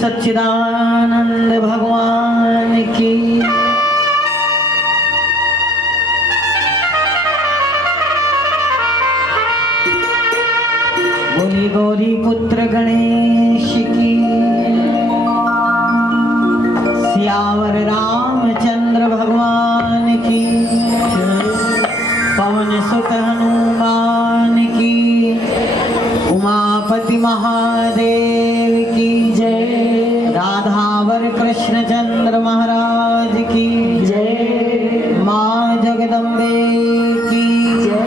सच्चिदानंद भगवान की। बोली गौरी पुत्र गणेश की। सियावर रामचंद्र भगवान की। पवन सुत हनुमान की। उमापति महादेव की जय। राधावर कृष्ण चंद्र महाराज की जय। माँ जगदम्बे की जय।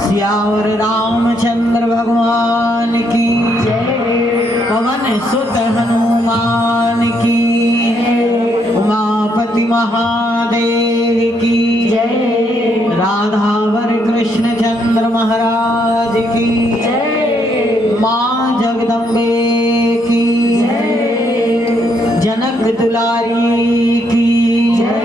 सियावर रामचंद्र भगवान की जय। पवन सुत हनुमान की। उमापति महादेव की जय। राधावर कृष्ण चंद्र महाराज की जय। माँ जगदम्बे की जय। जनक दुलारी की जय।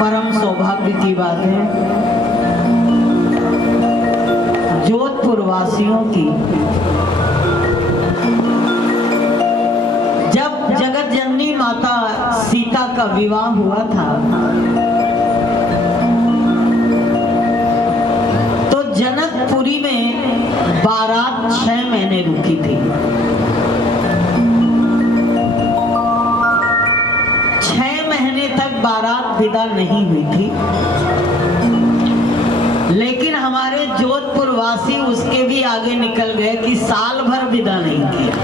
परम सौभाग्य की बात है जोधपुर वासियों की, जब जगत जननी माता सीता का विवाह हुआ था तो जनकपुरी में बारात 6 महीने रुकी थी। 6 महीने तक बारात विदा नहीं हुई थी, लेकिन हमारे जोधपुर वासी उसके भी आगे निकल गए कि साल भर विदा नहीं किया।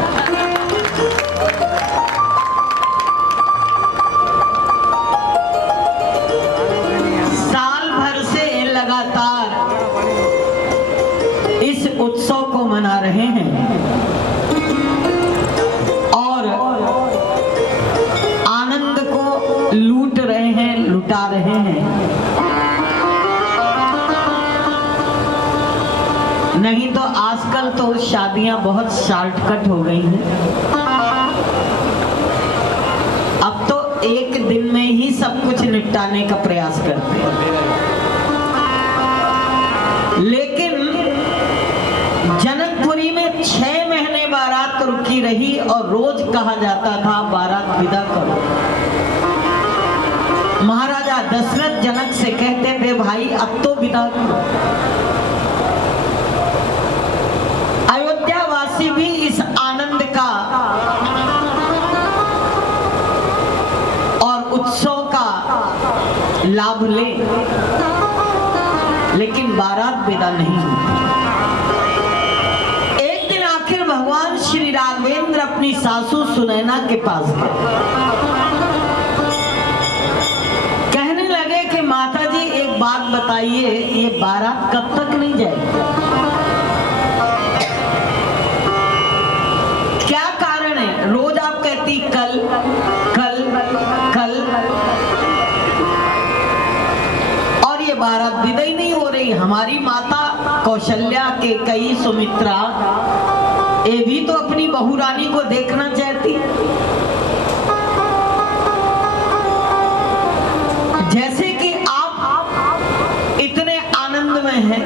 इस उत्सव को मना रहे हैं और आनंद को लूट रहे हैं, लुटा रहे हैं। नहीं तो आजकल तो शादियां बहुत शॉर्टकट हो गई हैं। अब तो एक दिन में ही सब कुछ निपटाने का प्रयास करते हैं, लेकिन जनकपुरी में 6 महीने बारात रुकी रही और रोज कहा जाता था बारात विदा करो। महाराजा दशरथ जनक से कहते थे भाई अब तो विदा करो। अयोध्यावासी भी इस आनंद का और उत्सव का लाभ ले, लेकिन बारात विदा नहीं हुई। भगवान श्री राघवेंद्र अपनी सासू सुनैना के पास गए। कहने लगे कि माता जी एक बात बताइए, ये बारात कब तक नहीं जाएगी? क्या कारण है? रोज आप कहती कल कल कल, और ये बारात विदा ही नहीं हो रही। हमारी माता कौशल्या के कई सुमित्रा ये भी तो अपनी बहू रानी को देखना चाहती। जैसे कि आप इतने आनंद में हैं,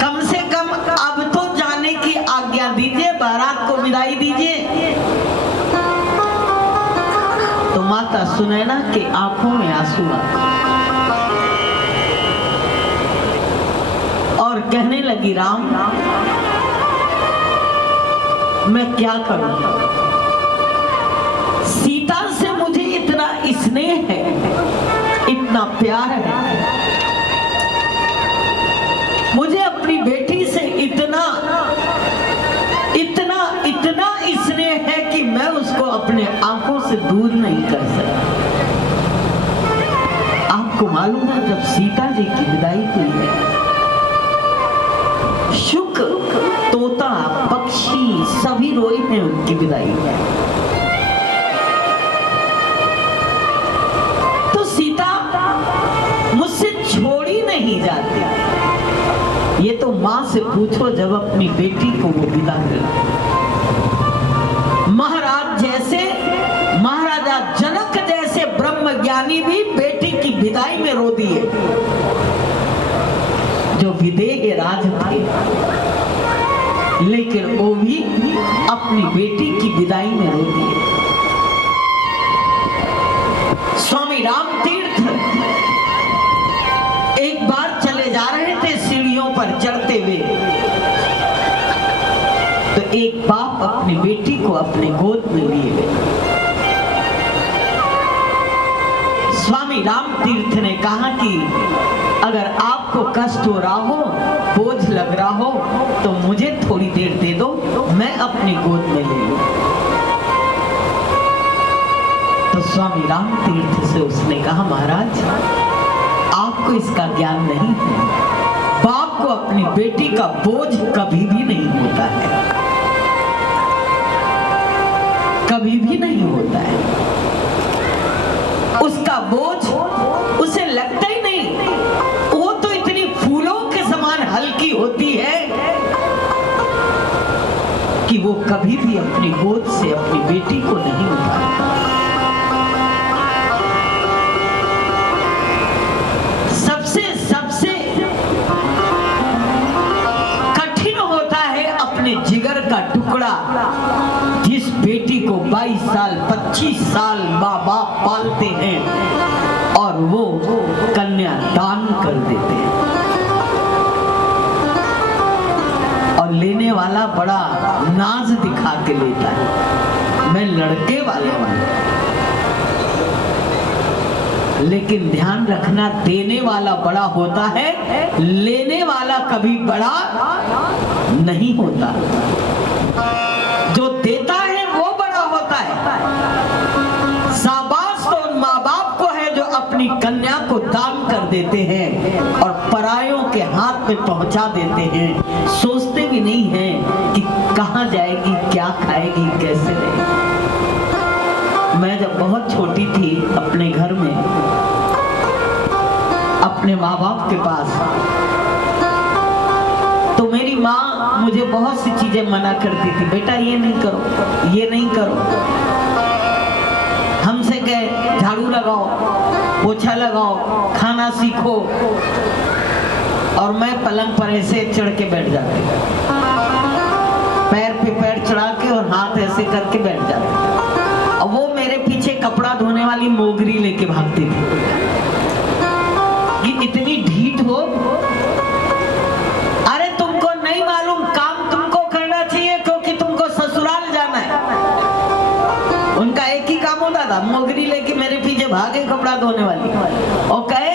कम से कम अब तो जाने की आज्ञा दीजिए, बारात को विदाई दीजिए। तो माता सुनैना के आंखों में आंसू आ और कहने लगी राम मैं क्या करूं? सीता से मुझे इतना स्नेह है, इतना प्यार है, मुझे अपनी बेटी से इतना इतना इतना स्नेह है कि मैं उसको अपने आंखों से दूर नहीं कर सकता। आपको मालूम है जब सीता जी की विदाई हुई है, शुक तोता पक्षी सभी रोए हैं उनकी विदाई में। तो सीता मुझसे छोड़ी नहीं जाती। ये तो माँ से पूछो जब अपनी बेटी को वो विदा कर। महाराजा जनक जैसे ब्रह्म ज्ञानी भी बेटी की विदाई में रो दिए। जो विदेह राज थे, लेकिन वो भी अपनी बेटी की विदाई में रो दिए। स्वामी राम तीर्थ एक बार चले जा रहे थे सीढ़ियों पर चढ़ते हुए, तो एक बाप अपनी बेटी को अपने गोद में लिए गए। स्वामी राम तीर्थ ने कहा कि अगर आपको कष्ट हो रहा हो, बोझ लग रहा हो, तो मुझे थोड़ी देर दे दो, मैं अपनी गोद में ले लूं। तो स्वामी राम तीर्थ से उसने कहा, महाराज आपको इसका ज्ञान नहीं है, बाप को अपनी बेटी का बोझ कभी भी नहीं होता है, कभी भी नहीं होता है। उसका बोझ उसे लगता ही नहीं, वो तो इतनी फूलों के समान हल्की होती है कि वो कभी भी अपनी गोद से अपनी बेटी को नहीं उठाता। सबसे कठिन होता है अपने जिगर का टुकड़ा, जिस बेटी को 22 साल 25 साल माँ बाप पालते हैं और वो कन्या दान कर देते हैं, और लेने वाला बड़ा नाज दिखा के लेता है, मैं लड़के वाले वाला। लेकिन ध्यान रखना, देने वाला बड़ा होता है, लेने वाला कभी बड़ा नहीं होता। जो देता है वो बड़ा होता है। शाबाश तो उन माँ बाप को है जो अपनी कन्या को दान कर देते हैं और परायों के हाथ में पहुंचा देते हैं, सोचते भी नहीं हैं कि कहां जाएगी, क्या खाएगी, कैसे रहेगी। मैं जब बहुत छोटी थी, अपने घर में अपने माँ बाप के पास, तो मेरी माँ मुझे बहुत सी चीजें मना करती थी, बेटा ये नहीं करो, ये नहीं करो। हमसे कहे झाड़ू लगाओ, पोछा लगाओ, खाना सीखो, और मैं पलंग पर ऐसे चढ़ के बैठ जाती, पैर पे पैर चढ़ा के और हाथ ऐसे करके बैठ जाती, और वो मेरे पीछे कपड़ा धोने वाली मोगरी लेके भागती थी कि इतनी ढीठ हो। अरे तुमको नहीं मालूम, काम तुमको करना चाहिए क्योंकि तुमको ससुराल जाना है। उनका एक ही काम होता था, मोगरी लेके मेरे पीछे भागे कपड़ा धोने वाली, और कहे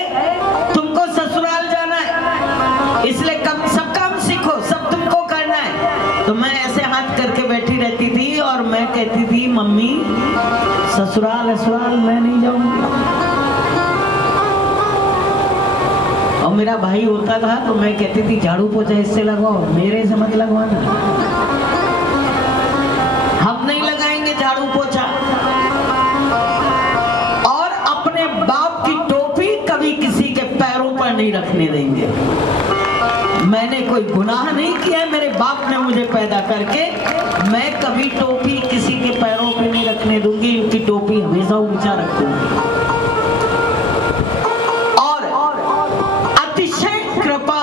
तुमको ससुराल जाना है, इसलिए सब काम सीखो, सब तुमको करना है। तो मैं ऐसे हाथ करके बैठी रहती थी और मैं कहती थी, मम्मी ससुराल मैं नहीं जाऊंगी। और मेरा भाई होता था तो मैं कहती थी झाड़ू पोछा इससे लगवाओ, मेरे से मत लगवाना, हम नहीं लगाएंगे झाड़ू पोछा। और अपने बाप की टोपी कभी किसी के पैरों पर नहीं रखने देंगे। मैंने कोई गुनाह नहीं किया, मेरे बाप ने मुझे पैदा करके, मैं कभी टोपी किसी के पैरों पे नहीं रखने दूंगी, इनकी टोपी हमेशा ऊंचा रखूंगी।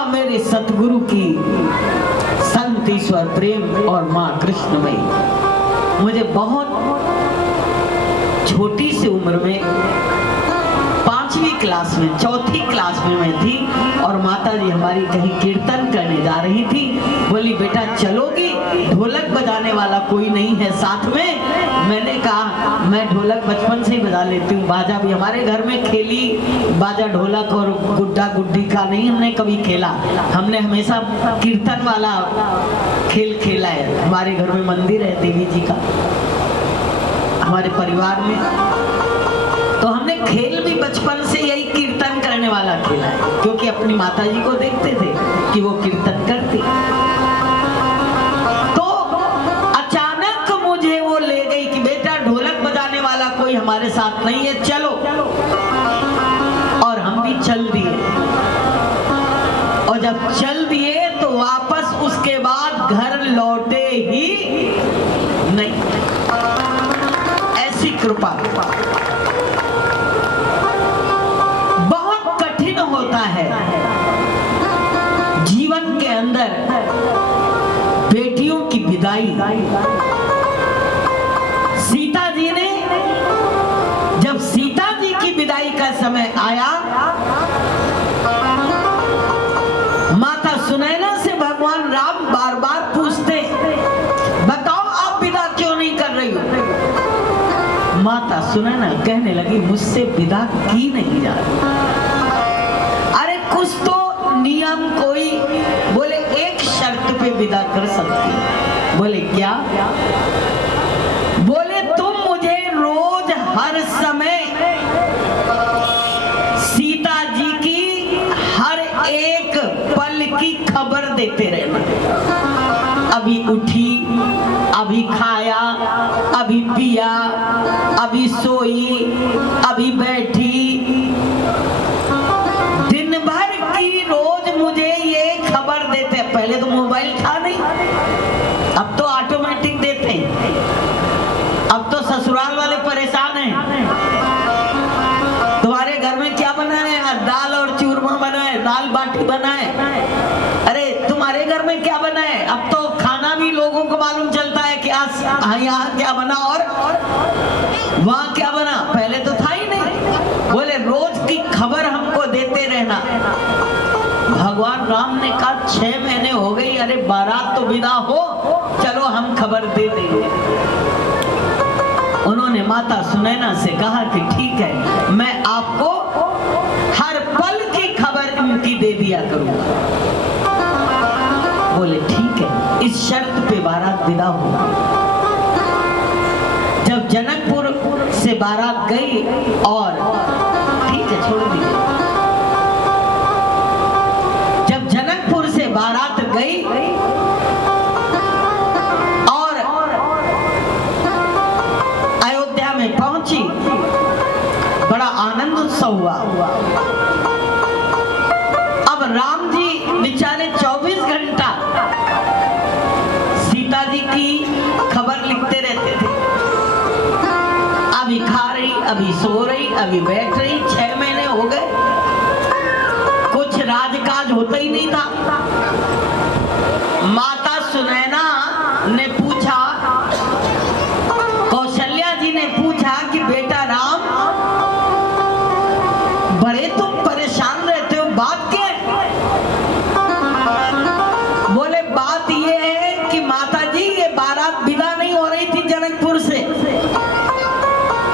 मेरे सतगुरु की, संत ईश्वर प्रेम और माँ कृष्णमयी, मुझे बहुत छोटी सी उम्र में 5वीं क्लास में, 4थी क्लास में मैं थी, और माता जी हमारी कहीं कीर्तन करने जा रही थी, बोली बेटा चलोगी, ढोलक बजाने वाला कोई नहीं है साथ में। मैंने कहा मैं ढोलक बचपन से ही बजा लेती हूँ, बाजा भी हमारे घर में खेली, बाजा ढोलक और गुड्डा गुड्डी का नहीं हमने कभी खेला, हमने हमेशा कीर्तन वाला खेल खेला है। हमारे घर में मंदिर है देवी जी का, हमारे परिवार में, तो हमने खेल भी बचपन से यही कीर्तन करने वाला खेला है, क्योंकि अपनी माता जी को देखते थे कि वो कीर्तन करती। तो अचानक मुझे वो ले गई कि बेटा ढोलक बजाने वाला कोई हमारे साथ नहीं है, चलो। और हम भी चल दिए, और जब चल दिए तो वापस उसके बाद घर लौटे ही नहीं। ऐसी कृपा होता है विदाई। सीता जी ने, जब सीता जी की विदाई का समय आया, माता सुनैना से भगवान राम बार बार पूछते, बताओ आप विदा क्यों नहीं कर रही हो? माता सुनैना कहने लगी, मुझसे विदा की नहीं जा रही। अरे कुछ तो नियम कोई, बोले एक शर्त पे विदा कर सकती। बोले क्या? बोले तुम मुझे रोज हर समय सीता जी की हर एक पल की खबर देते रहना। अभी उठी, अभी खाया, अभी पिया, अभी सोई, अभी बैठी, दिन भर की रोज मुझे ये खबर देते। पहले तो मोबाइल था नहीं, अब तो ऑटोमेटिक देते हैं। अब तो ससुराल वाले परेशान हैं, तुम्हारे घर में क्या बना है? दाल और चूरमा बना है, दाल बाटी बना है। अरे तुम्हारे घर में क्या बना है? अब तो खाना भी लोगों को मालूम चलता है कि आज यहाँ क्या बना और वहाँ क्या बना। पहले तो था ही नहीं। बोले रोज की खबर हमको देते रहना। भगवान राम ने कहा 6 महीने हो गई, अरे बारात तो विदा हो, चलो हम खबर दे देंगे। उन्होंने माता सुनैना से कहा कि ठीक है, मैं आपको हर पल की खबर उनकी दे दिया करूंगा। बोले ठीक है, इस शर्त पे बारात विदा हो। जब जनकपुर से बारात गई और ठीक है छोड़ दीजिए, जब जनकपुर से बारात गई और अयोध्या में पहुंची, बड़ा आनंद उत्सव हुआ। अब राम जी बेचारे 24 घंटा सीता जी की खबर लिखते रहते थे। अभी खा रही, अभी सो रही, अभी बैठ रही। 6 महीने हो गए, कुछ राजकाज होता ही नहीं था। माता सुनैना ने पूछा, कौशल्या जी ने पूछा कि बेटा राम, बड़े तुम परेशान रहते हो, बात क्या है? बोले बात ये है कि माता जी ये बारात विदा नहीं हो रही थी जनकपुर से,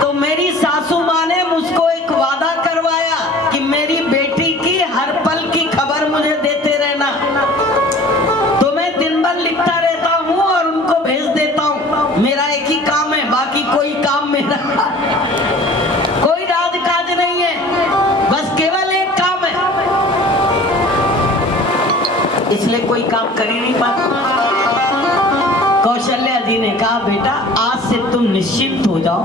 तो मेरी सासू माँ ने मुझको एक वादा करवाया कि मेरी बेटी की हर पल की खबर मुझे देते रहना। तो मैं दिन भर लिखता रहता हूँ और उनको भेज देता हूँ। मेरा एक ही काम है, बाकी कोई काम मेरा कोई राजकाज नहीं है, बस केवल एक काम है, इसलिए कोई काम कर ही नहीं पाता। कौशल्या जी ने कहा बेटा आज से तुम निश्चिंत हो जाओ,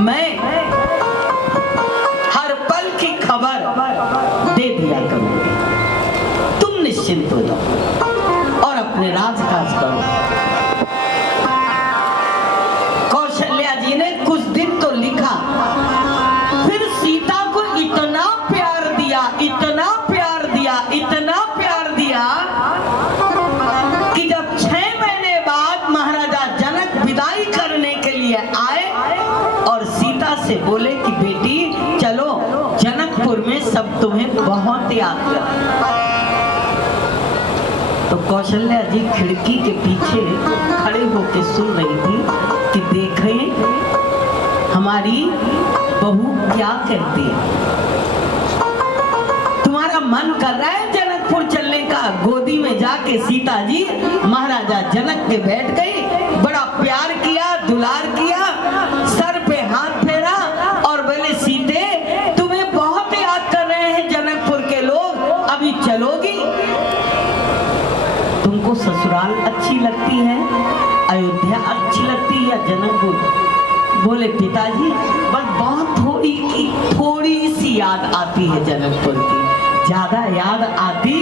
मैं हर पल की खबर दे दिया करूंगी, तुम निश्चिंत हो जाओ और अपने राजकाज करो। कौशल्या जी ने कुछ दिन तो लिखा, फिर सीता को इतना प्यार दिया, इतना प्यार दिया, इतना प्यार दिया कि जब 6 महीने बाद महाराजा जनक विदाई करने के लिए आए और सीता से बोले कि बेटी चलो जनकपुर में सब तुम्हें बहुत याद कर। तो कौशल्या जी खिड़की के पीछे खड़े होकर सुन रही थी कि देखें हमारी बहू क्या कहती है। तुम्हारा मन कर रहा है जनकपुर चलने का? गोदी में जाके सीता जी महाराजा जनक के बैठ गई, बड़ा प्यार किया, दुलार किया, सर पे हाथ फेरा और बोले सीते तुम्हें बहुत याद कर रहे हैं जनकपुर के लोग, अभी चलोगी? तुमको ससुराल अच्छी लगती है, अयोध्या अच्छी लगती है या जनकपुर? बोले पिताजी बस बहुत थोड़ी सी याद आती है जनकपुर की, ज्यादा याद आती।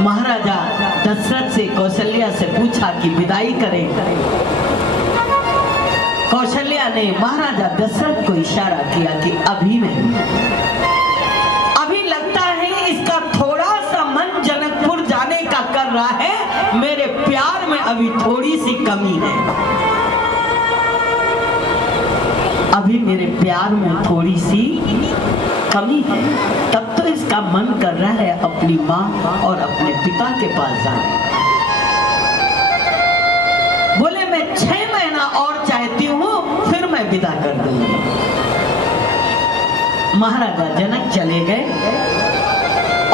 महाराजा दशरथ से कौशल्या से पूछा कि विदाई करें। कौशल्या ने महाराजा दशरथ को इशारा किया कि अभी नहीं, अभी लगता है इसका थोड़ा सा मन जनकपुर जाने का कर रहा है, मेरे प्यार में अभी थोड़ी सी कमी है, अभी मेरे प्यार में थोड़ी सी कमी है। तब तो इसका मन कर रहा है अपनी माँ और अपने पिता के पास जाने। बोले मैं 6 महीना और चाहती हूँ, फिर मैं विदा कर दूंगी। महाराजा जनक चले गए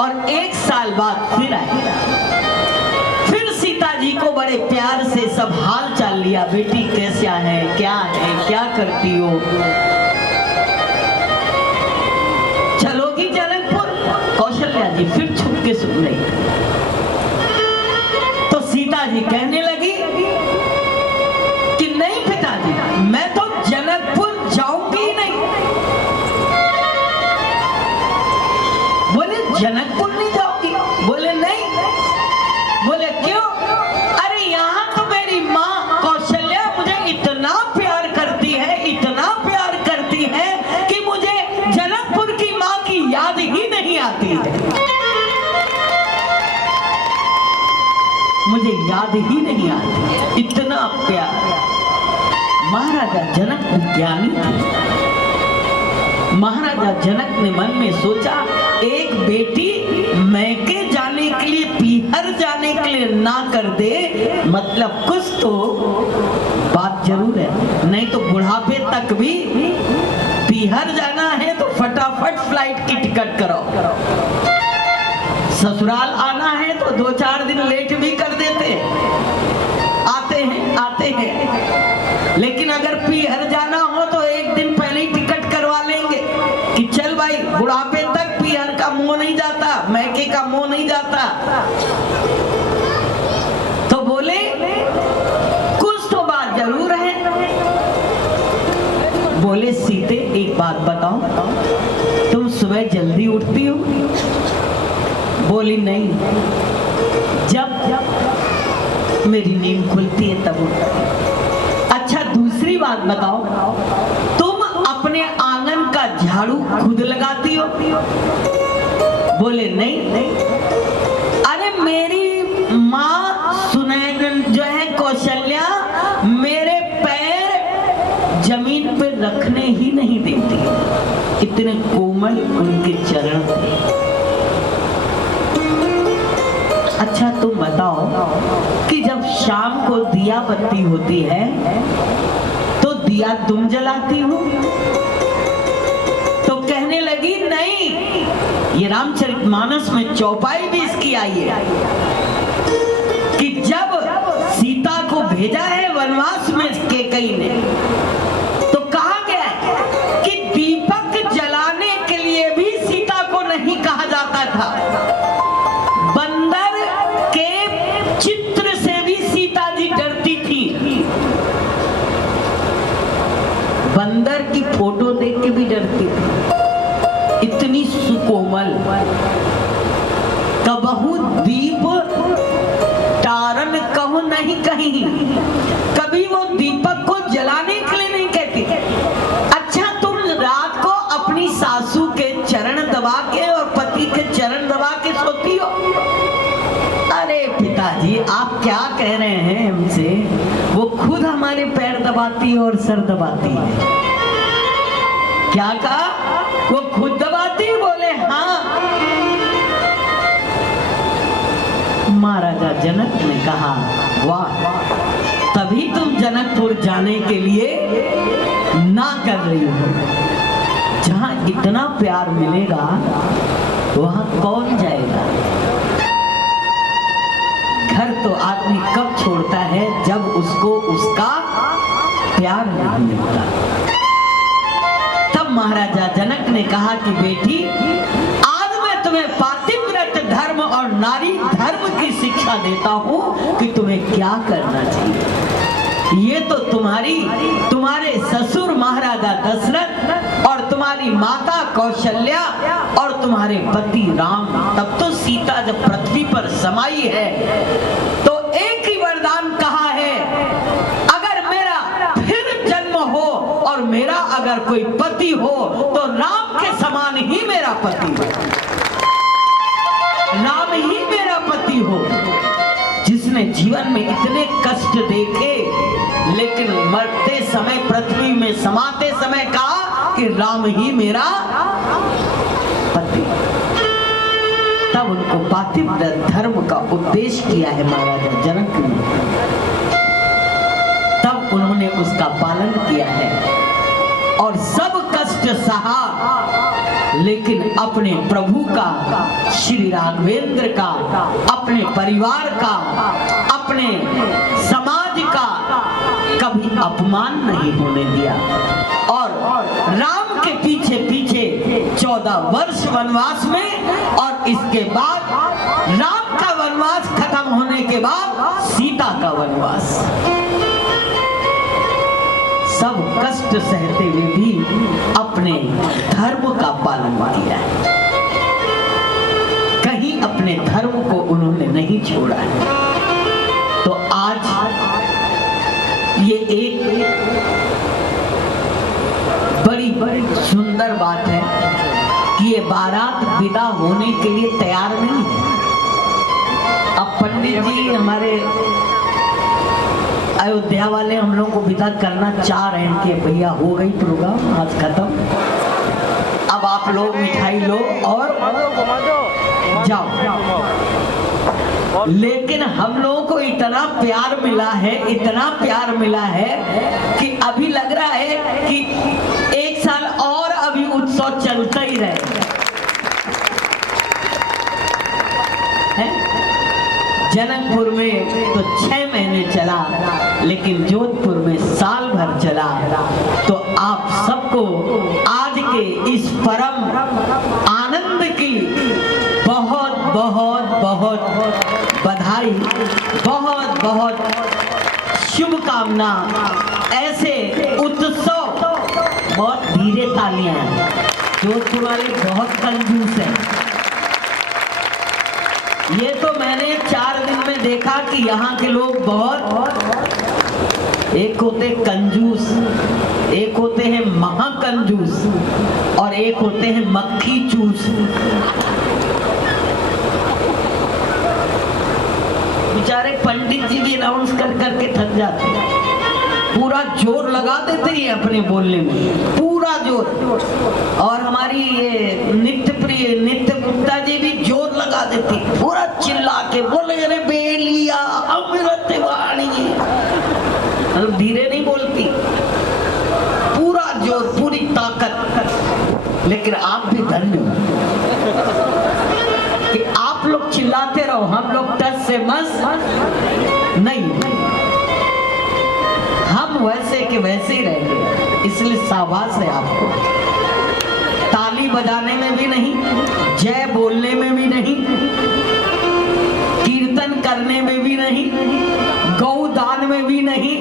और 1 साल बाद फिर आए। फिर सीता जी को बड़े प्यार से सब हाल चाल लिया, बेटी कैसा है, क्या करती हो, चलोगी जनकपुर? कौशल्या जी फिर छुप के सुन रही। तो सीता जी कहने लगी कि नहीं पिताजी, मैं तो जनकपुर जाऊंगी ही नहीं। बोले जनकपुर नहीं जाओगी? बोले नहीं। बोले क्यों? अरे यहाँ तो मेरी माँ कौशल्या मुझे इतना प्यार करती है, इतना प्यार करती है कि मुझे जनकपुर की माँ की याद ही नहीं आती है, मुझे याद ही नहीं आती, इतना प्यार। महाराजा जनक ज्ञानी थे। महाराजा जनक ने मन में सोचा, एक बेटी मैके जाने के लिए, पीहर जाने के लिए ना कर दे, मतलब कुछ तो बात जरूर है। नहीं तो बुढ़ापे तक भी पीहर जाना है तो फटाफट फ्लाइट की टिकट कराओ, ससुराल आना है तो 2-4 दिन लेट भी कर देते, आते हैं। लेकिन अगर पीहर जाना हो तो 1 दिन पहले ही टिकट करवा लेंगे कि चल भाई, बुढ़ापे तक पीहर का मुंह नहीं जाता, मैके का मुंह नहीं जाता। तो बोले कुछ तो बात जरूर है। बोले सीते एक बात बताओ, तुम सुबह जल्दी उठती हो? बोली नहीं, जब मेरी नींद खुलती है तब उठती। अच्छा दूसरी बात बताओ, तुम अपने आंगन का झाड़ू खुद लगाती हो? बोले नहीं। अरे मेरी माँ सुनैन जो है कौशल्या, मेरे पैर जमीन पर रखने ही नहीं देती, इतने कोमल उनके चरण थे। अच्छा तुम बताओ कि जब शाम को दिया बत्ती होती है तो दिया तुम जलाती हो? तो कहने लगी नहीं, ये रामचरितमानस में चौपाई भी इसकी आई है कि जब सीता को भेजा है वनवास में कैकेयी ने, तो कहा गया है कि दीपक जलाने के लिए भी सीता को नहीं कहा जाता था। बंदर के चित्र से भी सीता जी डरती थी, बंदर की फोटो देख के भी डरती थी, इतनी सुकोमल। कबहू दीप तारन कहूं नहीं कहीं, कभी वो दीपक को जलाने के लिए नहीं कहती। अच्छा तुम रात को अपनी सासू के चरण दबा के और पति के चरण दबा के सोती हो? अरे पिताजी आप क्या कह रहे हैं हमसे, वो खुद हमारे पैर दबाती है और सर दबाती है। क्या कहा? वो खुद दबाती? बोले हाँ। महाराजा जनक ने कहा वाह, तभी तुम जनकपुर जाने के लिए ना कर रही हो। जहां इतना प्यार मिलेगा वहां कौन जाएगा? घर तो आदमी कब छोड़ता है? जब उसको उसका प्यार नहीं मिलता। तब महाराजा जनक ने कहा कि बेटी, आज मैं तुम्हें पातिव्रत धर्म और नारी धर्म की शिक्षा देता हूँ कि तुम्हें क्या करना चाहिए। ये तो तुम्हारे ससुर महाराजा दशरथ और तुम्हारी माता कौशल्या और तुम्हारे पति राम, तब तो सीता जब पृथ्वी पर समाई है तो एक ही वरदान कहा है, अगर मेरा फिर जन्म हो और मेरा अगर कोई पति हो तो राम के समान ही मेरा पति हो, राम ही मेरा पति हो। जिसने जीवन में इतने कष्ट देखे, लेकिन मरते समय पृथ्वी में समाते समय कहा कि राम ही मेरा पति। तब उनको पातिव धर्म का उपदेश किया है महाराजा जनक ने, तब उन्होंने उसका पालन किया है और सब कष्ट सहा, लेकिन अपने प्रभु का, श्री राघवेंद्र का, अपने परिवार का, अपने समाज का कभी अपमान नहीं होने दिया। और राम के पीछे पीछे 14 वर्ष वनवास में, और इसके बाद राम का वनवास खत्म होने के बाद सीता का वनवास, सब कष्ट सहते हुए भी अपने धर्म का पालन किया है, कहीं अपने धर्म को उन्होंने नहीं छोड़ा है। तो आज ये एक बड़ी बड़ी सुंदर बात है कि ये बारात विदा होने के लिए तैयार नहीं है। अब पंडित जी हमारे अयोध्या वाले हम लोग को विदा करना चाह रहे हैं कि भैया हो गई प्रोग्राम आज खत्म, अब आप लोग मिठाई लो और जाओ। लेकिन हम लोगों को इतना प्यार मिला है, इतना प्यार मिला है कि अभी लग रहा है कि 1 साल और अभी उत्सव चलता ही रहे। जनकपुर में तो 6 महीने चला, लेकिन जोधपुर में साल भर चला। तो आप सबको आज के इस परम आनंद की बहुत बहुत बहुत बधाई, बहुत बहुत शुभकामना। ऐसे उत्सव, बहुत धीरे तालियां, जोधपुर वाले बहुत कंजूस हैं। ये तो मैंने 4 दिन में देखा कि यहाँ के लोग बहुत, एक होते कंजूस, एक होते हैं महाकंजूस, और एक होते हैं मक्खी चूस। बेचारे पंडित जी भी अनाउंस कर करके थक जाते हैं, पूरा जोर लगा देते हैं अपने बोलने में, पूरा जोर। और हमारी ये नित्य प्रिय नित्य गुप्ता जी भी जोर लगा देती, पूरा चिल्ला के बोले अरे बेलिया अमृत वाणी, मतलब धीरे नहीं बोलती, पूरा जोर, पूरी ताकत। लेकिन आप भी धन्य हो कि आप लोग चिल्लाते रहो, हम लोग टस से मस नहीं, हम वैसे के वैसे ही रहेंगे। इसलिए शाबाश है आपको, ताली बजाने में भी नहीं, जय बोलने में भी नहीं, कीर्तन करने में भी नहीं, गौदान में भी नहीं,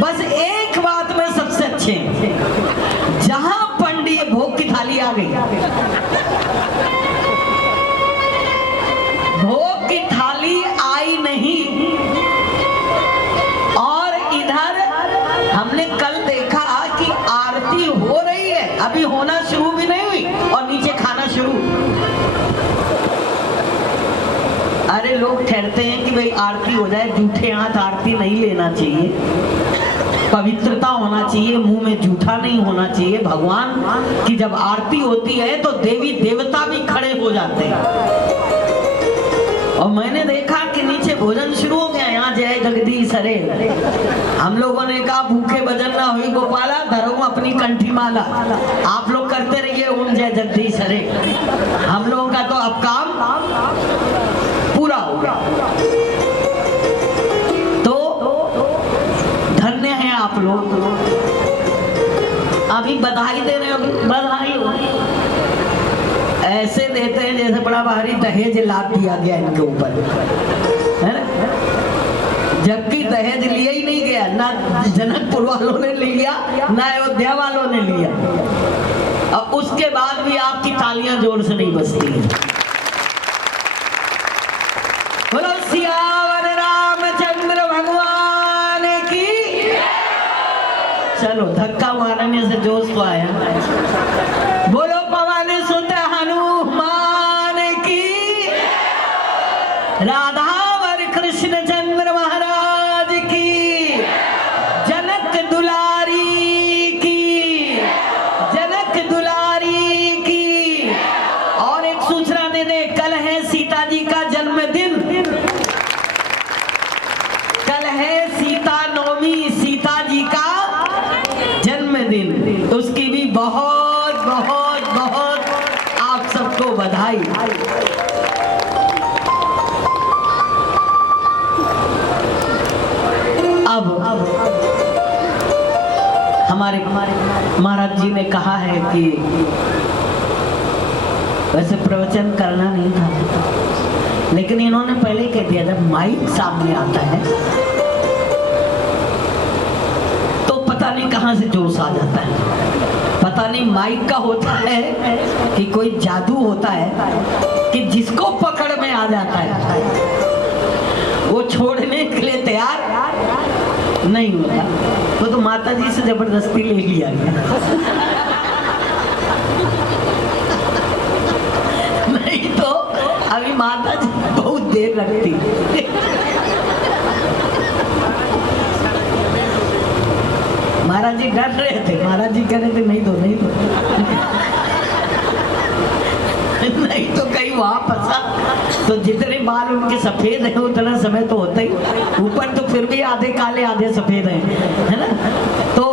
बस एक बात में सबसे अच्छे, जहां पंडित भोग की थाली आ गई, भोग की थाली आई नहीं, और इधर हमने कल देखा कि आरती हो रही है, अभी होना शुरू भी नहीं हुई और नीचे खाना शुरू। अरे लोग ठहरते हैं कि भाई आरती हो जाए, जूठे हाथ आरती नहीं लेना चाहिए, पवित्रता होना चाहिए, मुंह में जूठा नहीं होना चाहिए। भगवान की जब आरती होती है तो देवी देवता भी खड़े हो जाते हैं। और मैंने देखा कि नीचे भोजन शुरू हो गया, यहाँ जय जगदीश हरे। हम लोगों ने कहा भूखे भजन ना हुई गोपाला, धरो अपनी कंठी माला। आप लोग करते रहिए ओम जय जगदीश हरे, हम लोगों का तो अब काम पूरा हो गया। तो धन्य हैं आप लोग, अभी बधाई दे रहे हो, बधाई हो, ऐसे देते हैं जैसे बड़ा भारी दहेज लाद दिया गया इनके ऊपर, है ना? जबकि दहेज लिया ही नहीं गया, ना जनकपुर वालों ने लिया, ना अयोध्या वालों ने लिया, और उसके बाद भी आपकी तालियां जोर से नहीं बजती हैं। बोलो सियावर रामचंद्र भगवान की। चलो धक्का मारने से जोश तो आया। बोलो पवन सुत हनुमान की। राधा दिन, उसकी भी बहुत बहुत बहुत आप सबको बधाई। अब हमारे महाराज जी ने कहा है कि वैसे प्रवचन करना नहीं था, लेकिन इन्होंने पहले कह दिया जब माइक सामने आता है तो पता नहीं कहां से जोश आ जाता है। पता नहीं माइक का होता है कि कोई जादू होता है कि जिसको पकड़ में आ जाता है वो छोड़ने के लिए तैयार नहीं होता। वो तो माता जी से जबरदस्ती ले लिया गया। नहीं तो अभी माता जी बहुत देर लगती। महाराज जी डर रहे थे, महाराज जी कह रहे थे नहीं दो नहीं दो। नहीं तो कहीं वहां फंसा तो जितने बाल उनके सफेद है उतना समय तो होता ही, ऊपर तो फिर भी आधे काले आधे सफेद हैं, है ना। तो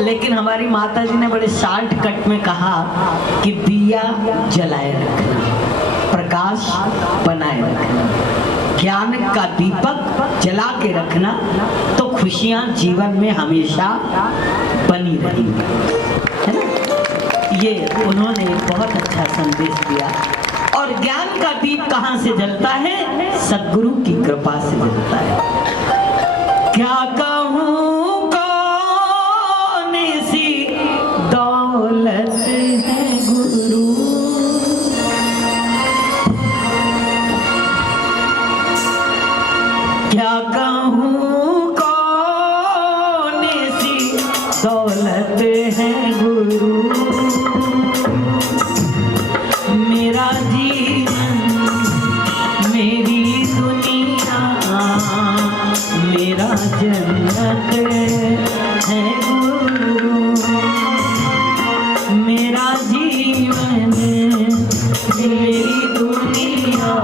लेकिन हमारी माता जी ने बड़े शॉर्ट कट में कहा कि दिया जलाए रखना, प्रकाश बनाए रखना, ज्ञान का दीपक जला के रखना, तो खुशियां जीवन में हमेशा बनी रहेंगी, है ना। ये उन्होंने बहुत अच्छा संदेश दिया। और ज्ञान का दीप कहां से जलता है? सद्गुरु की कृपा से जलता है। क्या कहूं कौन सी दौलत है गुरु, क्या कहूं कौन सी दौलत है गुरु, मेरा जीवन मेरी दुनिया मेरा जन्नत है गुरु, मेरा जीवन मेरी दुनिया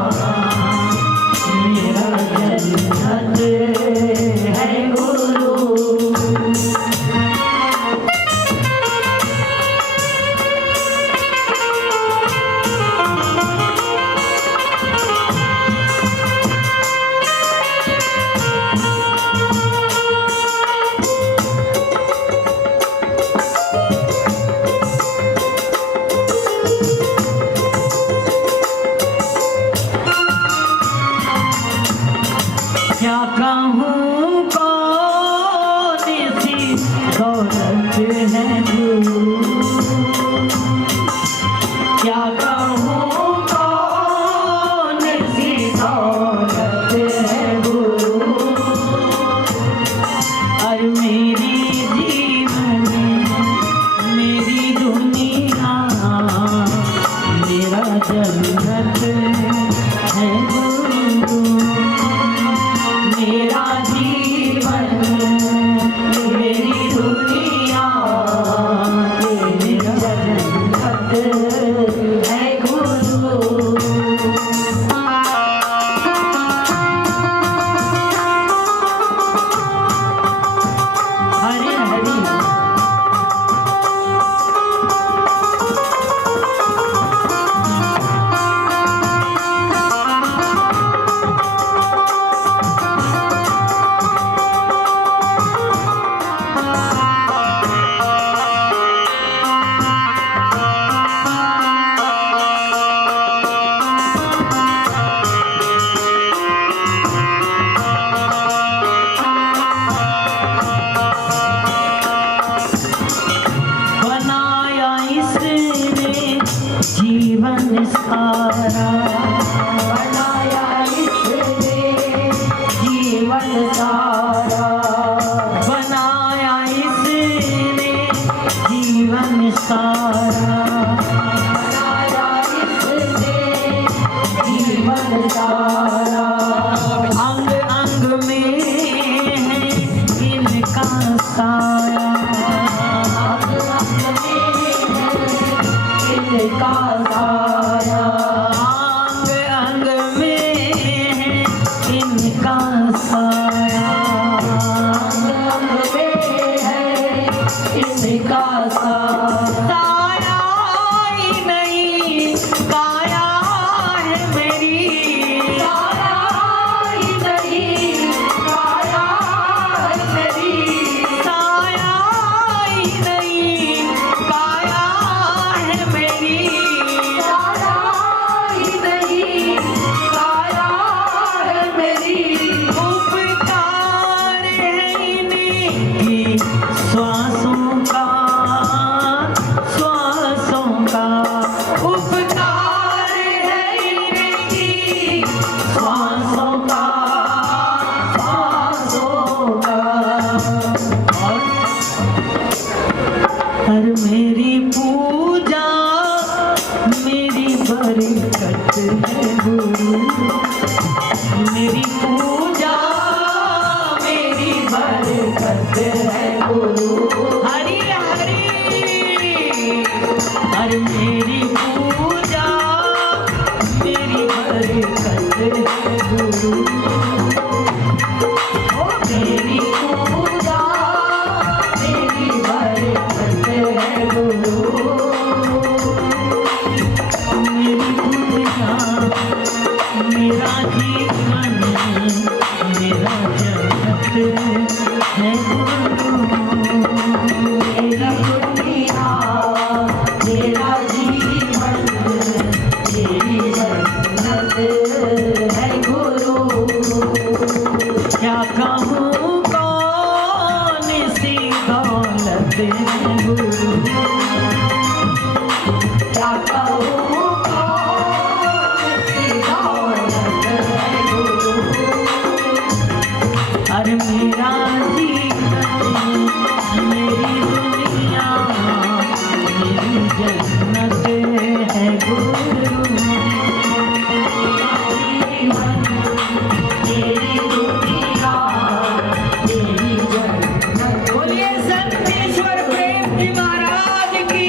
मेरा जन्नत है गुरु। क्या कहूं कौन सी दौलत है गुरु, क्या कहूं कौन सी दौलत है गुरु, और मेरी जीवन मेरी दुनिया मेरा जन्नत है गुरु, मेरा जीवन मेरी दुनिया मेरा जन्नत है गुरु। हरि हरि जीवन सारा, बनाया इसने जीवन सारा, बनाया इसने जीवन सारा, बनाया इसने जीवन सारा, अंग अंग में है इनका साया, अंग अंग में इनका साया, अंग अंग में है इनका साया, अंग अंग में है विकासा साया ही नहीं काया है मेरी, साया ही नहीं काया है मेरी, साया ही नहीं काया है मेरी, साया ही नहीं काया है मेरी, उपकार है इन्हीं श्वासों का, श्वासों का उपकार है इन्हीं श्वासों का, श्वासों का। और मेरी पूजा मेरी बरकत है गुरु, मेरी पूजा मेरी बरकत है गुरु, हरि हरि। और मेरी पूजा मेरी बरकत है गुरु, ओ मेरी पूजा मेरी बरकत है गुरु, मेरी पूजा मेरा जीवन मेरा जगत है गुरु, मेरा दुनिया मेरा जीवन मेरी जन्नत है गुरु, क्या कहूँ कौन सी दौलत है गुरु, क्या कहूँ कौन सी दौलत है गुरु, और मेरा जीवन मेरी दुनिया मेरी जन्नत है गुरु, जीवन मेरी दुनिया मेरी जन्नत। बोलिए संतेश्वर प्रेम जी महाराज की।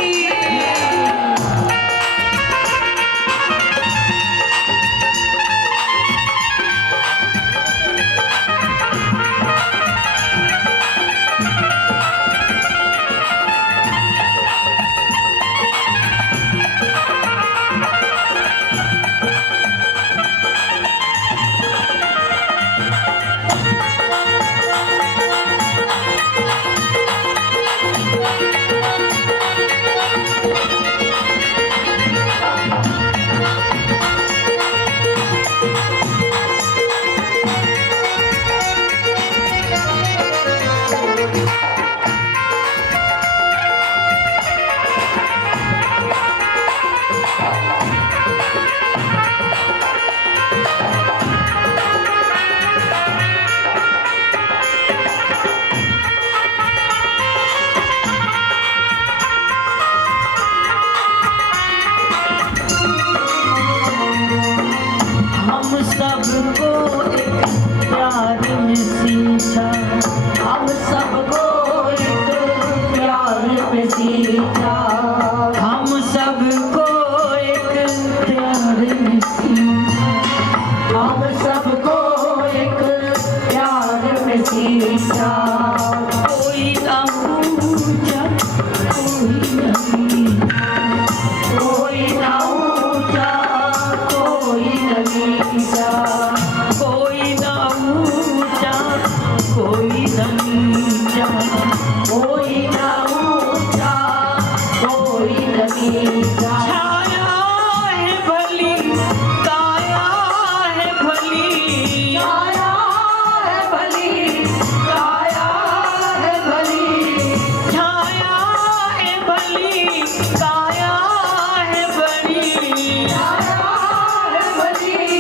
हम सबको एक प्यार में सींचा, हम सबको एक प्यार में सींचा, हम सबको एक प्यार में सींचा, हम सबको एक प्यार में सींचा, कोई ना ऊंचा कोई ना नीचा, कोई ना ऊंचा कोई न नीचा, कोई ना ऊंचा कोई ना नीचा, कोई ना ऊंचा कोई न नीचा, छाया है भली काया है भली, काया है भली काया है भली, छाया है भली काया है बड़ी, काया है भली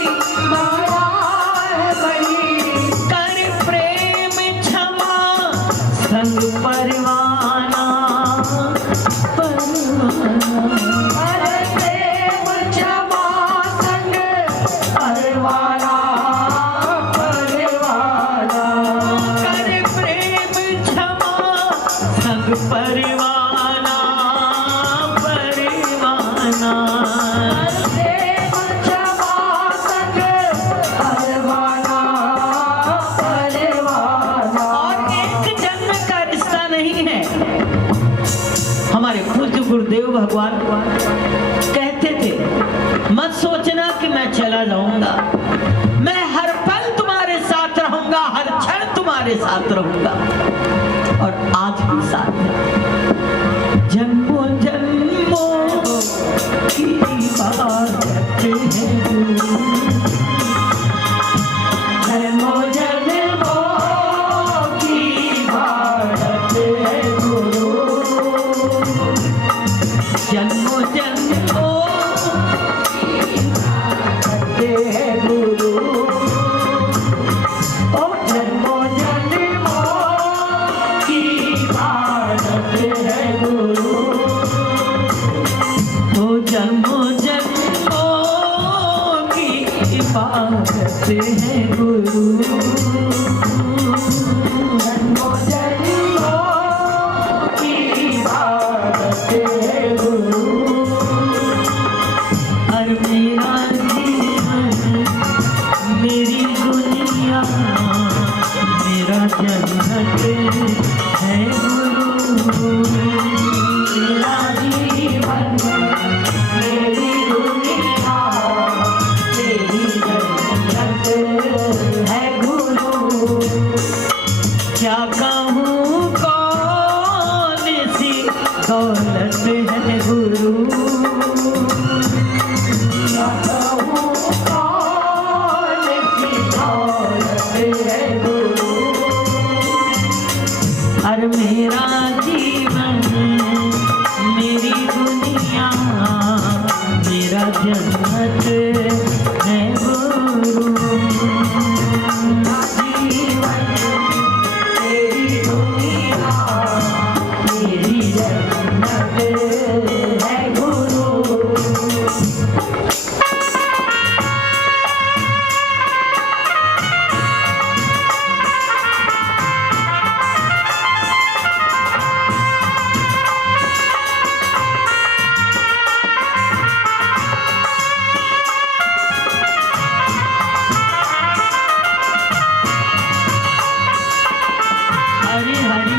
काया है भली, कर प्रेम क्षमा संग परवाना, परवाना अरे प्रेम क्षमा संग परवाना, परवाना, कर प्रेम क्षमा संग परवाना, परवाना। प्रेम क्षमा संग परवाना, परवाना। और एक जन्म का रिश्ता नहीं है, भगवान कहते थे मत सोचना कि मैं चला जाऊंगा, मैं हर पल तुम्हारे साथ रहूंगा, हर क्षण तुम्हारे साथ रहूंगा और आज भी साथ है। जन्मों जन्मों की बात है जन्मों जन्मों की भारत है गुरु। जन्मों जन्मों है गुरु। ओ जन्मों जन्मों की भारत है गुरु। ओ जन्मों जन्मों की इबादत है गुरु। जन्मों जन्मों की भारत है गुरु। और मेरा जीवन मेरी दुनिया मेरा जन्नत है गुरु। मेरा जीवन मेरी दुनिया मेरी जन्नत है गुरु। क्या कहूँ कौन सी दौलत है गुरु। कहूँ कौन सी दौलत है गुरु। और मेरा जीवन मेरी दुनिया मेरा जन्नत है गुरु। मेरा जीवन मेरी दुनिया मेरी जन्नत है गुरु। हरि हरि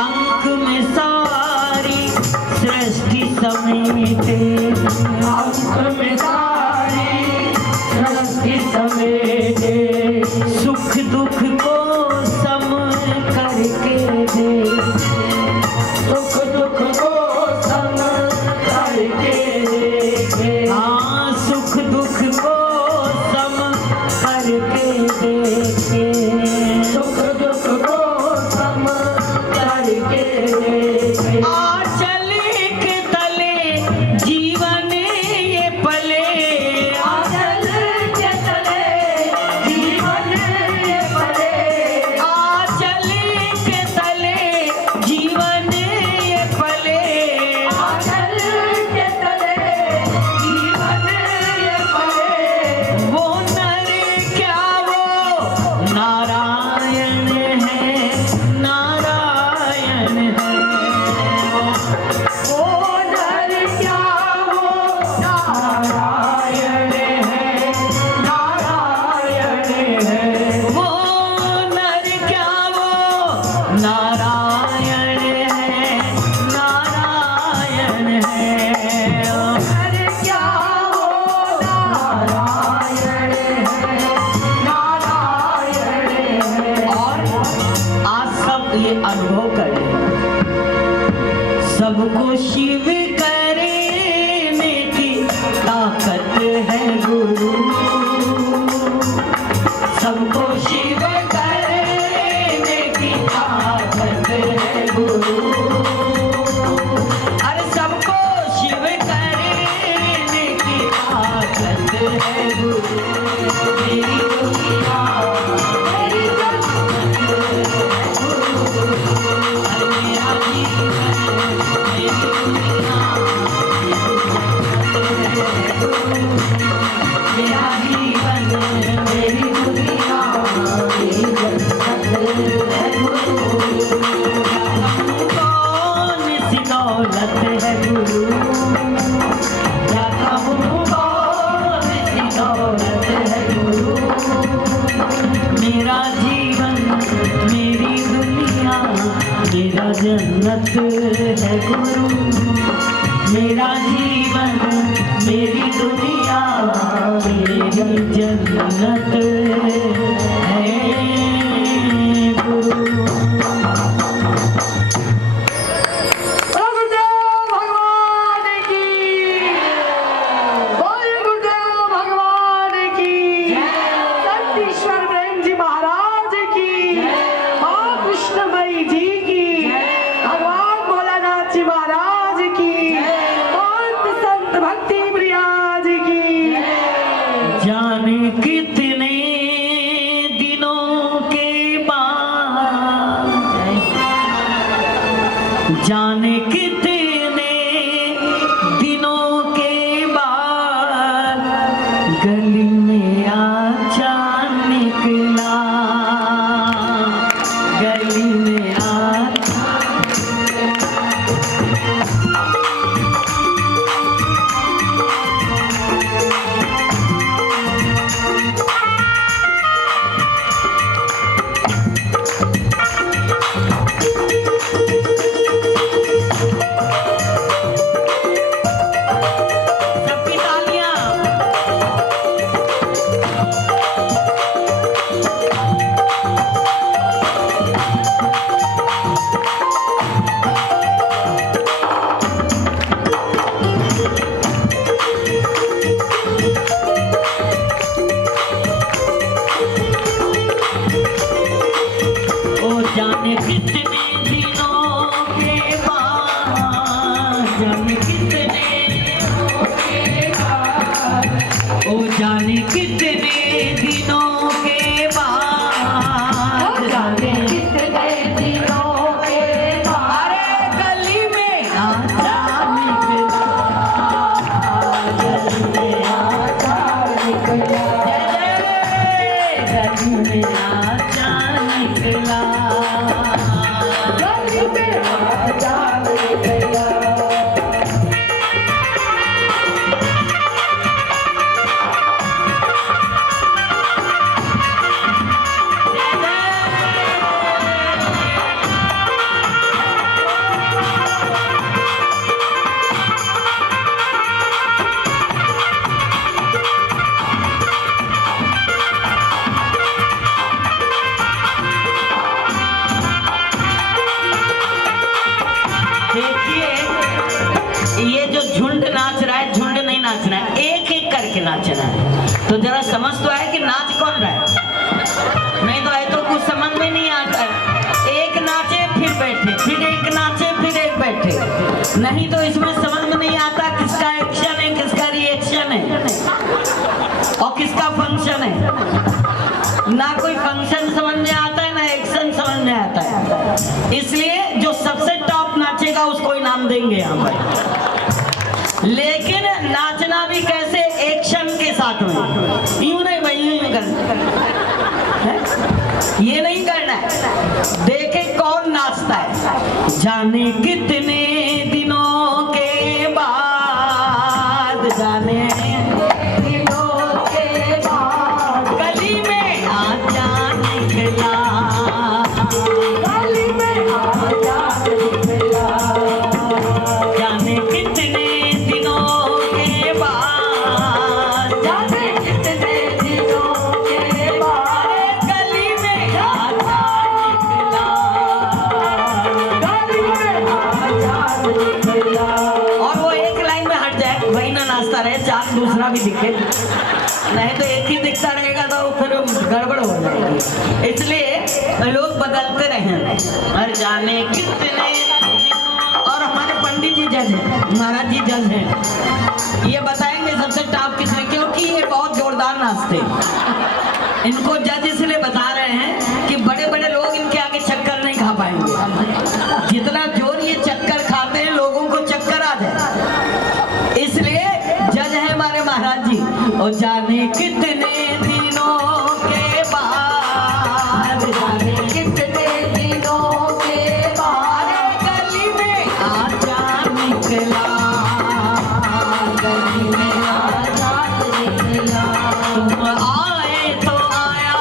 अंक में सारी सृष्टि समेटे अंक में सारी सृष्टि समेटे। सुख दुख को सम करके दे। सुख दुख को सम करके देखे। हाँ सुख दुख को सम करके देखे। सुख दुख को सम करके देखे। आंचल के तले जीवन ये पले। आंचल के तले जीवन ये पले। आंचल के तले जीवन ये पले। आंचल के तले जीवन ये पले। वो नर क्या वो नारायण है, नारायण है। ओ नर क्या वो नारायण है, नारायण है। वो नर क्या वो नारायण है, नारायण है। नर क्या वो नारायण है, नारायण है। और आज सब ये अनुभव करें, सबको शिव करने की ताकत है गुरु। सबको शिव करने की ताकत है गुरु। अरे सबको शिव करने की ताकत है गुरु। मेरी दुनिया मेरी जन्नत है गुरु। अरे मेरा जीवन मेरी दुनिया मेरा जन्नत है गुरु, मेरा जीवन मेरी दुनिया मेरी जन्नत है गुरु। गुरुदेव भगवान की, बोले गुरुदेव भगवान की, संत ईश्वर प्रेम जी महाराज की, माँ कृष्णमयी जी की, भगवान भोलानाथ जी महाराज की, संत संत भक्ति प्रिया जी की। जाने कितने दिनों के बाद, जाने कितने दिनों के बाद गली में आचा निकला, गली में आचा। सबकी तालियां। ओ जाने कितने दिनों के बाद, जाने कितने दिनों के बाद, ओ जाने कितने दिनों के बाद, जाने कितने दिनों के बाद, अरे गली में आचा निकला, गली में आचा निकला, जय जय, गली में आचा निकला। गली में आचा निकला। देखिए, ये जो झुंड नाच रहा है, झुंड नहीं नाच रहा है, एक एक करके नाचना है। तो जरा समझ तो आए कि नाच कौन रहा है, नहीं तो आए तो कुछ समझ में नहीं आता है। एक नाचे फिर बैठे, फिर एक नाचे फिर एक बैठे, नहीं तो इसमें समझ में नहीं आता किसका एक्शन है किसका रिएक्शन है और किसका फंक्शन है। ना कोई फंक्शन समझ में आता है ना एक्शन समझ में आता है। इसलिए जो सबसे टॉप नाचेगा उसको इनाम देंगे यहाँ पर। लेकिन नाचना भी कैसे, एक्शन के साथ में, यूं नहीं भाई यूं करना है, ये नहीं करना है। देखे कौन नाचता है। जाने कितने दिनों के बाद, जाने दिनों के बाद, गली में आचा निकला, गली में आचा निकला। जाने कितने दिनों के बाद, जाने कितने दिनों के बाद, गली में आचा निकला। गली में आचा निकला। और वो एक लाइन में हट जाए, वही ना नाचता रहे, चार दूसरा भी दिखे, नहीं तो एक ही दिखता रहेगा तो फिर गड़बड़ हो जाएगी। इसलिए लोग बदलते रहे। और जाने कितने, और हमारे पंडित जी जज हैं, महाराज जी जज हैं, ये बताएंगे सबसे टॉप किसने, क्योंकि ये बहुत जोरदार नाचते हैं। इनको जज इसलिए बता रहे हैं कि बड़े बड़े लोग इनके आगे चक्कर नहीं खा पाएंगे। जितना जोर ये चक्कर खाते हैं लोगों को चक्कर आ जाए, इसलिए जज है हमारे महाराज जी। और जाने कितने दिनों के बाद, जाने कितने दिनों के बाद, गली में आचा निकला, गली में आचा निकला। तुम आए तो आया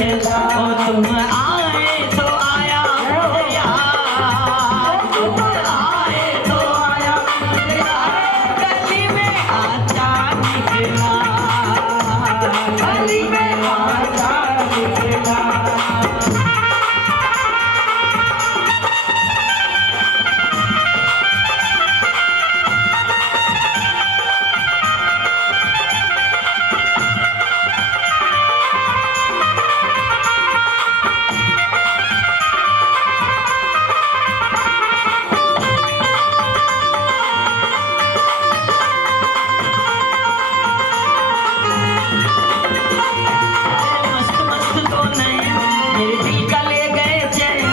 निकला। ओ तुम आए तो आया मुझे याद, तुम आए तो आया मुझे याद। गली में आचा निकला, गली में आचा निकला। मेरे दिल का ले गए चैन,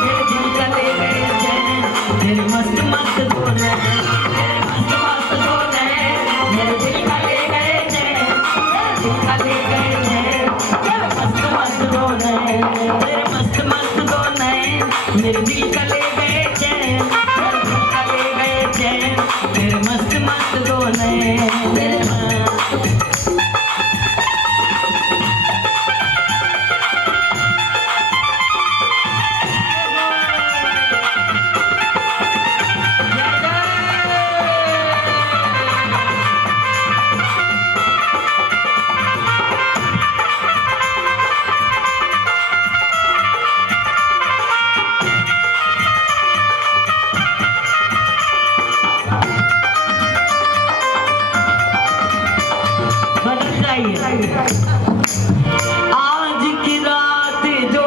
मेरे दिल का ले गए चैन, मेरे मस्त मस्त दो नैन, मेरे आज की रात जो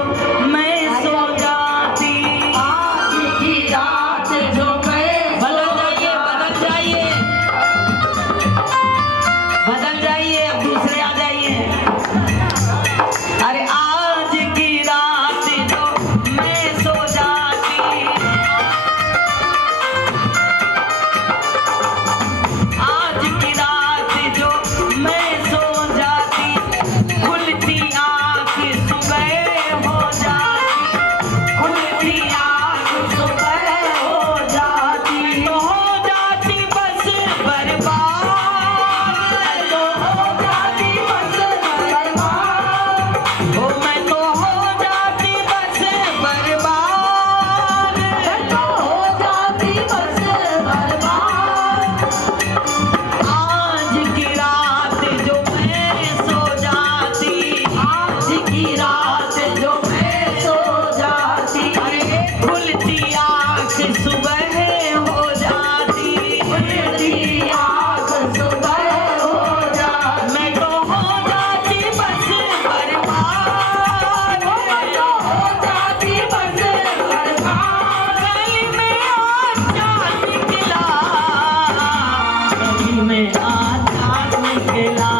मैं सो जाती, आज की रात जो मैं बदल जाइए अब दूसरे आ जाइए। अरे आज की रात जो मैं सो जाती, आज की रात जो मैं सो जाती, खुलती आँख सुबह हो जाती, खुलती आँख सुबह हो जाती, तो हो जाती बस बर्बाद, तो हो जाती बस बर्बाद, ओ मैं तो हो जाती बस बर्बाद, मैं तो हो जाती बस बर्बाद। आज की रात जो मैं सो जाती, आज की रात जो मैं सो जाती, अरे खुलती आँख सुबह हो जाती, खुलती आँख सुबह हो जाती, मैं तो हो जाती बस बर्बाद, मैं तो हो जाती बस बर्बाद। गली में आचा निकला, गली में आचा निकला,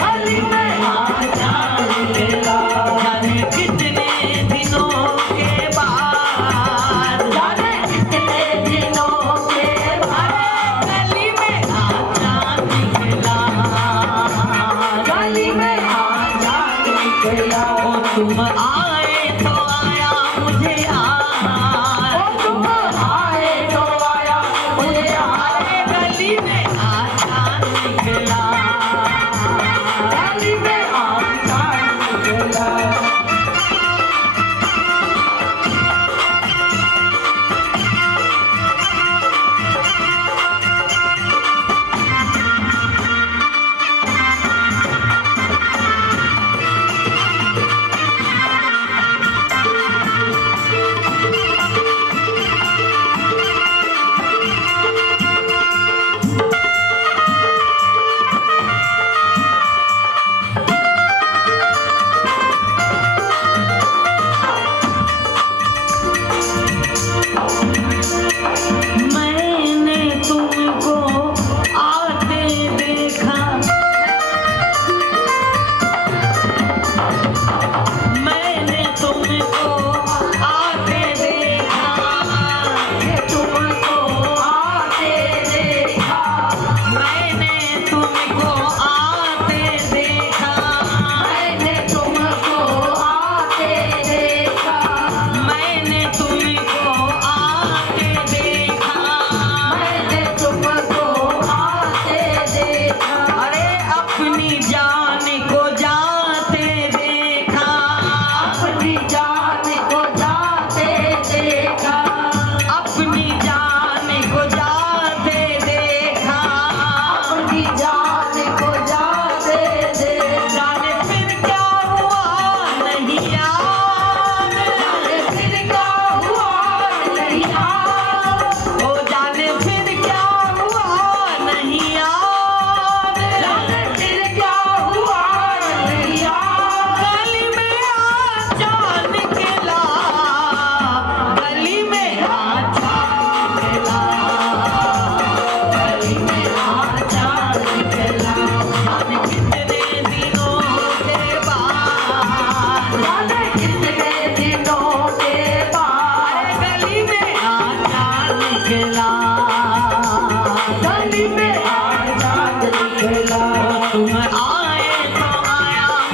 गली में आचा निकला। जाने कितने दिनों के बाद, जाने कितने दिनों के बाद, गली में आचा निकला, गली में आचा निकला। ओ तुम आए तो आया मुझे याद, ओ तुम आए तो आया मुझे याद। गली में आचा निकला, गली में आचा निकला।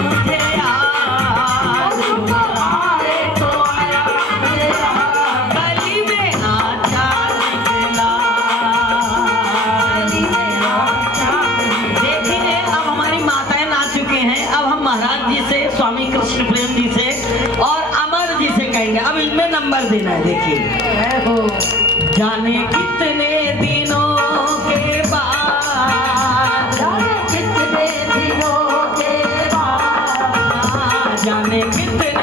मुझे याद, तुम आए तो आया मुझे याद, गली में आचा निकला, गली में आचा। देखिए अब हमारी माताएं ना चुके हैं, अब हम महाराज जी से, स्वामी कृष्ण प्रेम जी से और अमर जी से कहेंगे। अब इनमें नंबर देना है। देखिए जाने कितने दिनों के बाद, जाने कितने दिनों के बाद, जाने कितने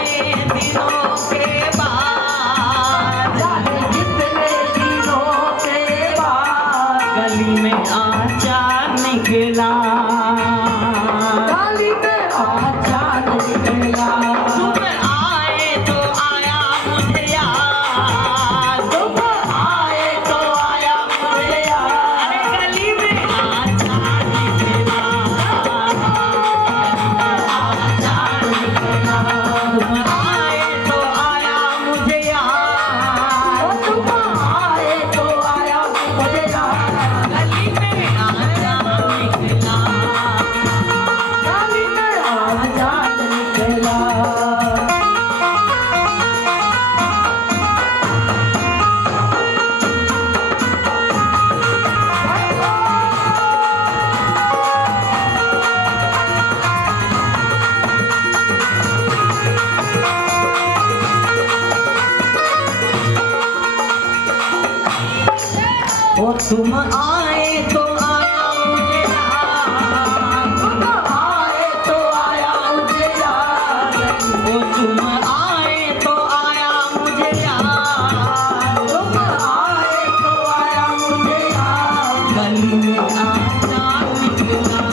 दिनों के बाद, जाने कितने दिनों के बाद, गली में आचा निकला, गली में आचा निकला, तुम आए तो आया मुझे याद, तुम आए तो आया मुझे याद, अरे गली में आचा निकला, आचा निकला, तुम आए तो आया मुझे याद, तुम आए तो आया मुझे याद, गली में आचा निकला, गली में आचा निकला। ओ तुम आए तो आया मुझे याद, तुम आए तो आया मुझे याद, ओ तुम आए तो आया मुझे याद, तुम आए तो आया मुझे याद, गली में आचा निकला,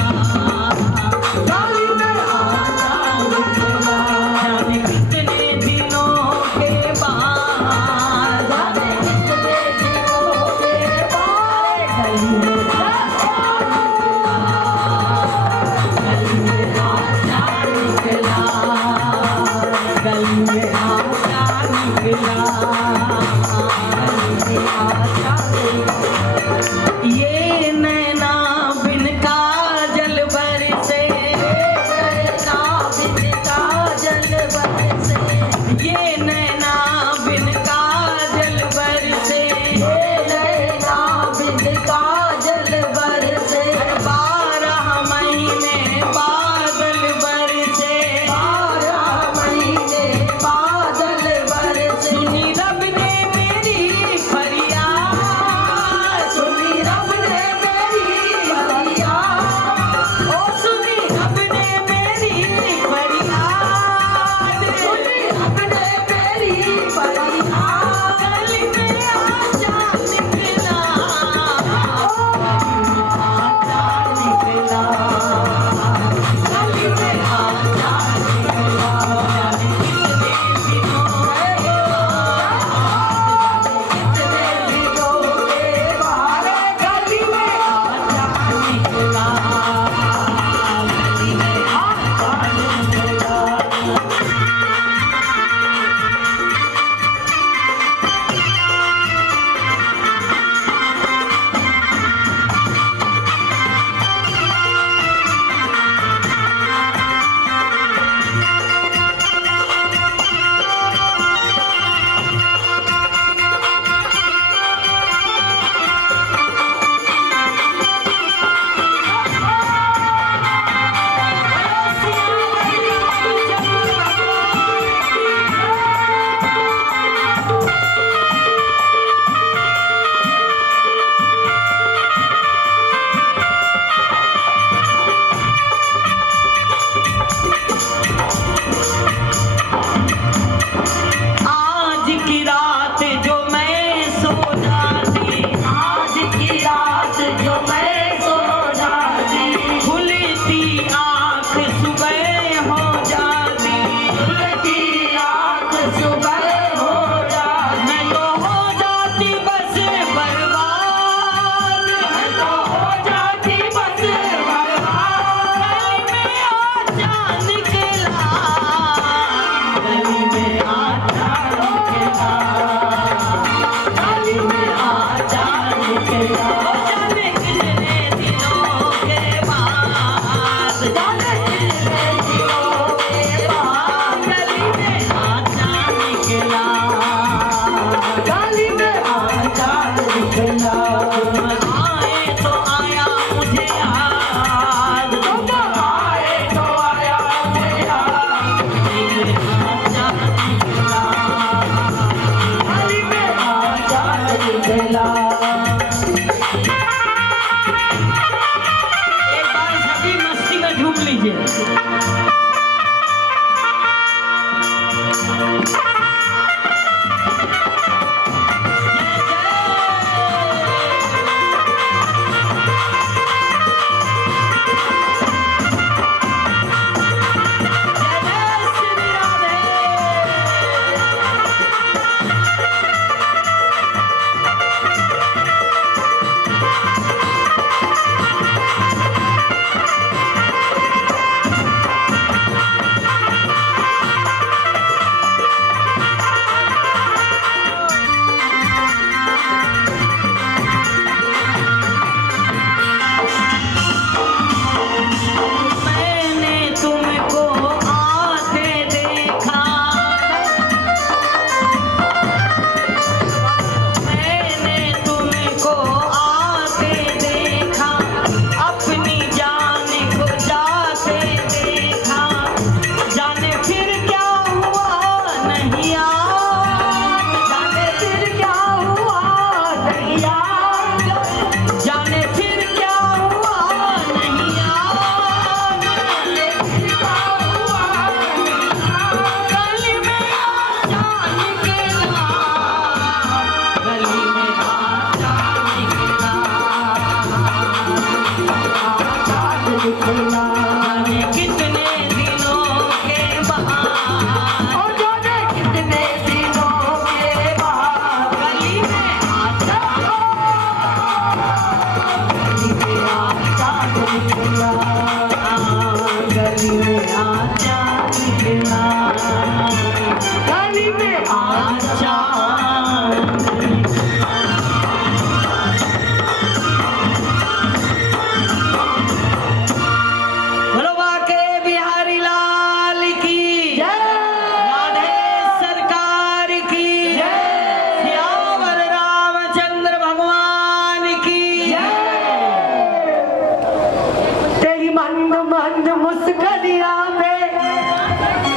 गली में आचा निकला, जाने कितने दिनों के बाद, जाने कितने दिनों के बाद, गली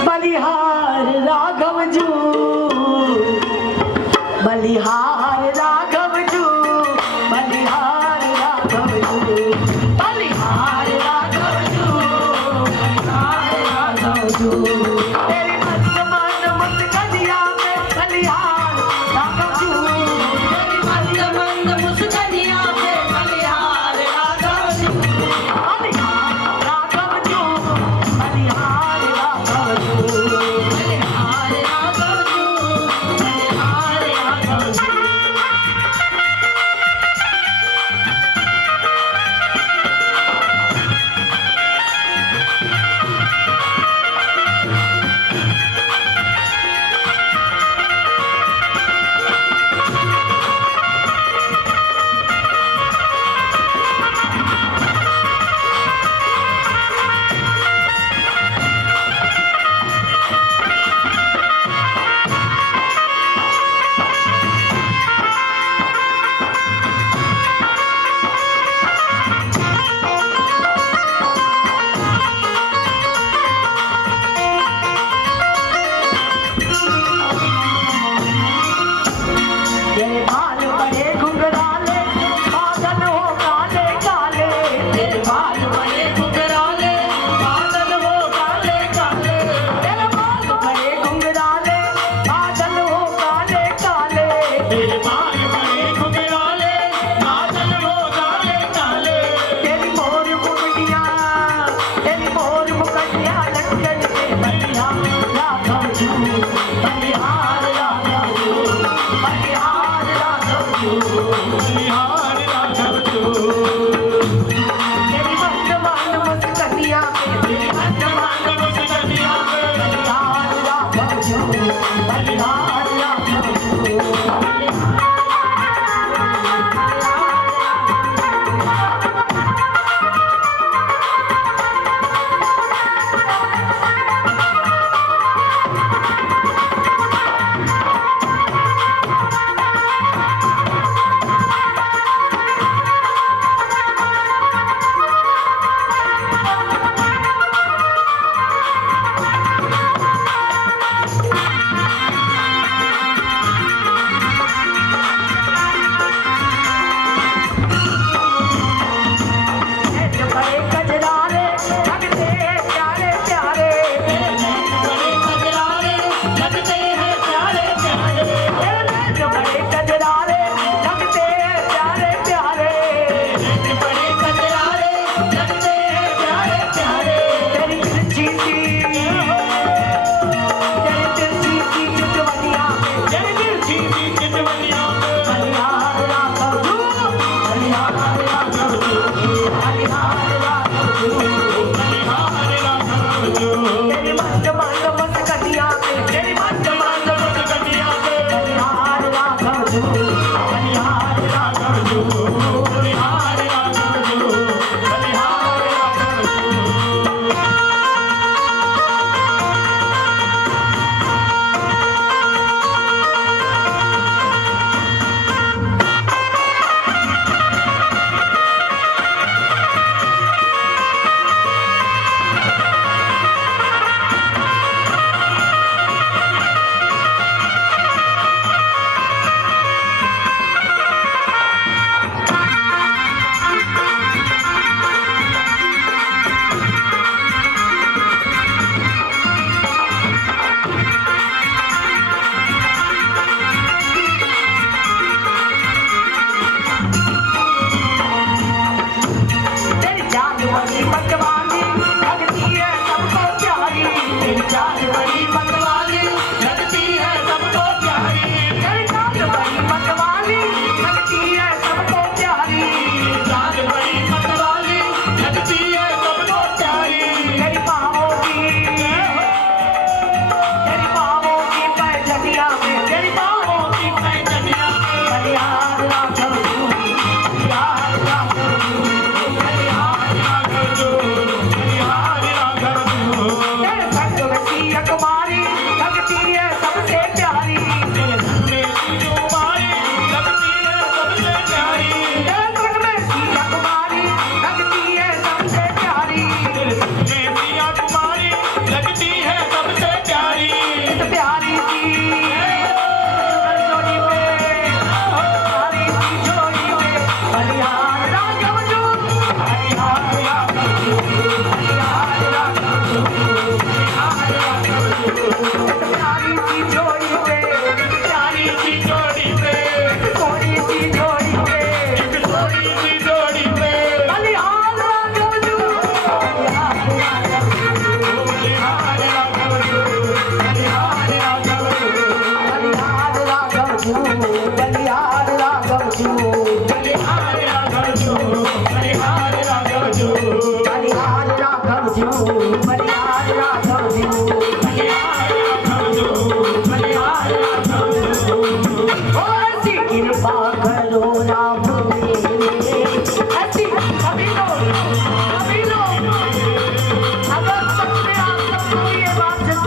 बलिहार राघव जू, बलिहार राघव जू, बलिहार राघव जू, बलिहार राघव जू, बलिहार राघव जू। तेरी मस्त मन मुस्कनिया में बलिहार राघव जू, तेरी मस्त मन मुस्कनिया में बलिहार राघव जू, बलिहार राघव जू, बलिहार राघव जू, बलिहार राघव जू, बलिहार राघव जू।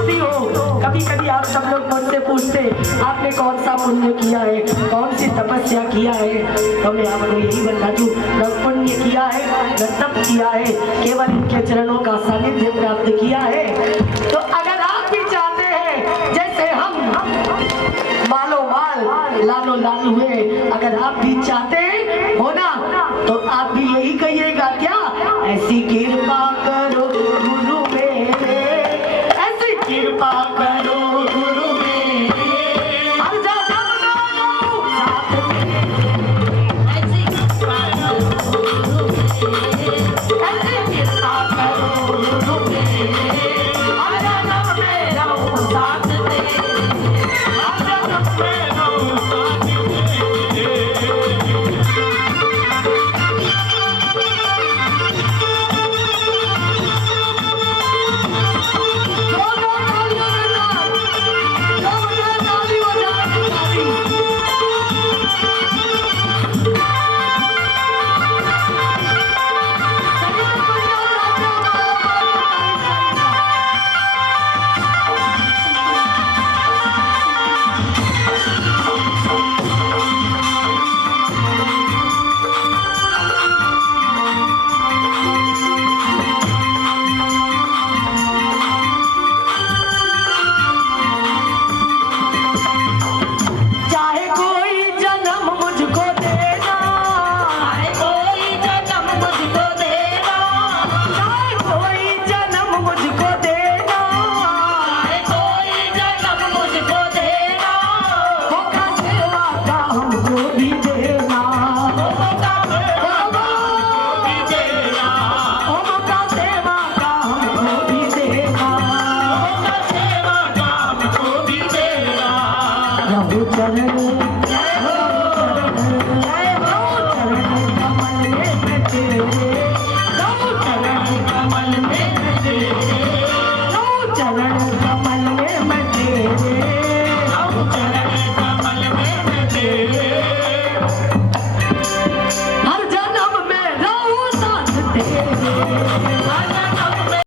पूछती हूँ, कभी कभी आप सब लोग मुझसे पूछते आपने कौन सा पुण्य किया है, कौन सी तपस्या किया है, तो मैं आपको यही बता दूं, न पुण्य किया है न तप किया है, केवल इनके चरणों का सानिध्य प्राप्त किया है। तो अगर आप भी चाहते हैं जैसे हम मालो माल लालो लाल हुए, अगर आप भी चाहते हो ना, तो आप भी यही कहिएगा क्या, ऐसी कृपा करो गुरु मेरे, ऐसी कृपा करो